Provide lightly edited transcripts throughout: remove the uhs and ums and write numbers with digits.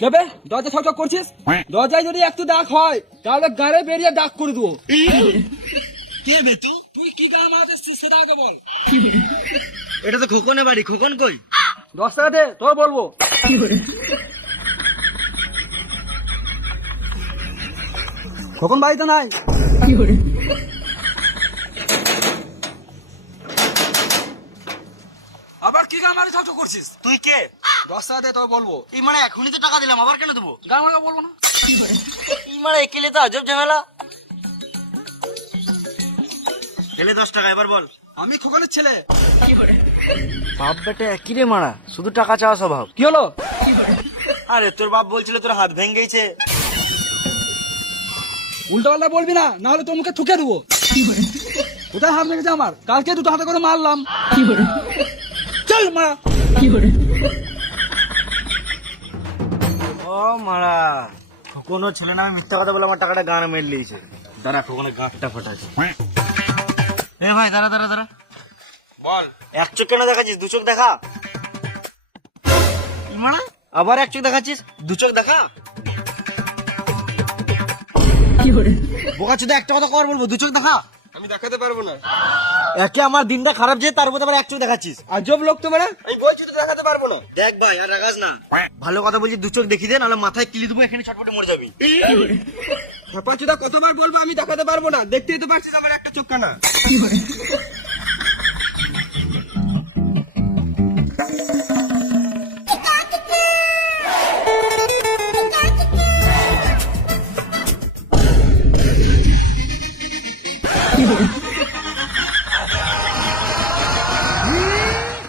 কেবে দরজা ঠক করছিস? দরজায় যদি একটু দাগ হয় তাহলে গাড়ে বেরিয়ে দাগ করে দেবো। কে বে তুই? তুই কি গান মারছিস সেটা আগে বল। এটা তো খোকনের বাড়ি, খোকন কই? 10 টাকা দে, তোর বলবো। খোকন বাড়িতে নাই। আবার কি গান মারি ঠক করছিস? তুই কে? 10 টাকা দে, তোর বলবো। এই মানে এখনই তো টাকা দিলাম, আবার কেন দেবো? গান মারা বলবো না। এই মানে একেলে তো আজব ঝামেলা। গেলে 10 টাকা, এবার বল। আমি খোকনের ছেলে। বাপ বেটা একই রে মারা, শুধু টাকা চাওয়া স্বভাব। কি হলো? আরে তোর বাপ বলছিল তোর হাত ভেঙে গেছে। উল্টো পাল্টা বলবি না, না হলে তোর মুখে থুকে দেবো। কোথায় হাত লেগেছে আমার? কালকে দুটো হাতে করে মারলাম। চল মারা। ও মারা, কোনো ছেলে নামে মিথ্যা কথা বলে আমার টাকাটা গান মেরে লিয়েছে। দাঁড়া, খোকনের গাঁটটা ফাটাচ্ছে। এ ভাই দাঁড়া দাঁড়া দাঁড়া, বল। এক চোখ কেন দেখাচ্ছিস? দু চোখ দেখা। মানে আবার এক চোখ দেখাচ্ছিস? দু চোখ দেখা। বোকা চোদা, একটা কথা কর বলবো, দু চোখ দেখা। আমি দেখাতে পারবো না। একে আমার দিনটা খারাপ যে, তার মধ্যে আবার এক চোখ দেখাচ্ছিস। আজব লোক তো মানে। এই বলছি তো দেখাতে পারবো না। দেখ ভাই, আর রাগাস না। ভালো কথা বলছি, দু চোখ দেখি দে, নাহলে মাথায় কিলি দেবো, এখানে ছটফটে মরে যাবি। হাপাচুদা কতবার বলবো আমি দেখাতে পারবো না? দেখতেই তো পারছিস আমার একটা চোখ কানা।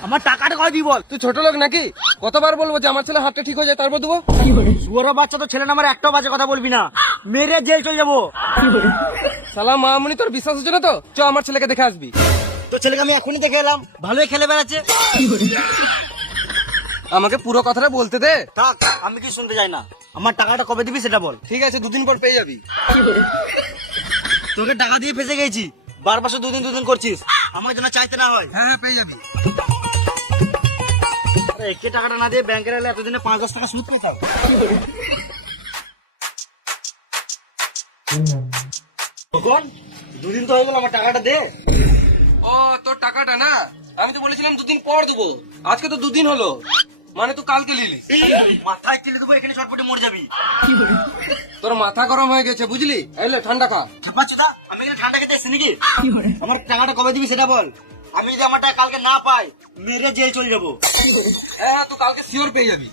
আমার টাকাটা কয় দিই বল। তুই ছোট লোক নাকি? কতবার বলবো যে আমার ছেলে হাতটা ঠিক হয়ে যায় তারপর দেবো? শুয়োরের বাচ্চা, তো ছেলে নামের একটাও বাজে কথা বলবি না, মেরে জেল চলে যাবো। সালা মামুনি, তোর বিশ্বাস হচ্ছে না তো? চ আমার ছেলেকে দেখে আসবি। তো ছেলেকে আমি এখনই দেখে এলাম, ভালোই খেলে বেড়াচ্ছে। আমাকে পুরো কথাটা বলতে দে। থাক, আমি কি শুনতে চাই না। আমার টাকাটা কবে দিবি সেটা বল। ঠিক আছে, 2 দিন পর পেয়ে যাবি। তোকে টাকা দিয়ে ফেসে গেছি, বারবার শুধু দুদিন করছিস, আমার জন্য চাইতে না হয়। হ্যাঁ হ্যাঁ, পেয়ে যাবি। আরে একে টাকাটা না দিয়ে ব্যাংকের এলে এতদিনে 5-10 টাকা সুদ পেতাম। কখন? 2 দিন তো হয়ে গেল, আমার টাকাটা দে। ও, তোর টাকাটা না? আমি তো বলেছিলাম 2 দিন পর দেবো। আজকে তো 2 দিন হলো, মানে তুই কালকে নিলি। মাথায় কিলে দেবো, এখানে ছটফটে মরে যাবি। তোর মাথা গরম হয়ে গেছে বুঝলি? এলে ঠান্ডা খা। খেপাচ্ছুদা, আমি এখানে ঠান্ডা খেতে এসেছি নাকি? আমার টাকাটা কবে দিবি সেটা বল। আমি যদি আমার টাকা কালকে না পাই, মেরে জেল চলে যাবো। হ্যাঁ হ্যাঁ, তুই কালকে শিওর পেয়ে যাবি।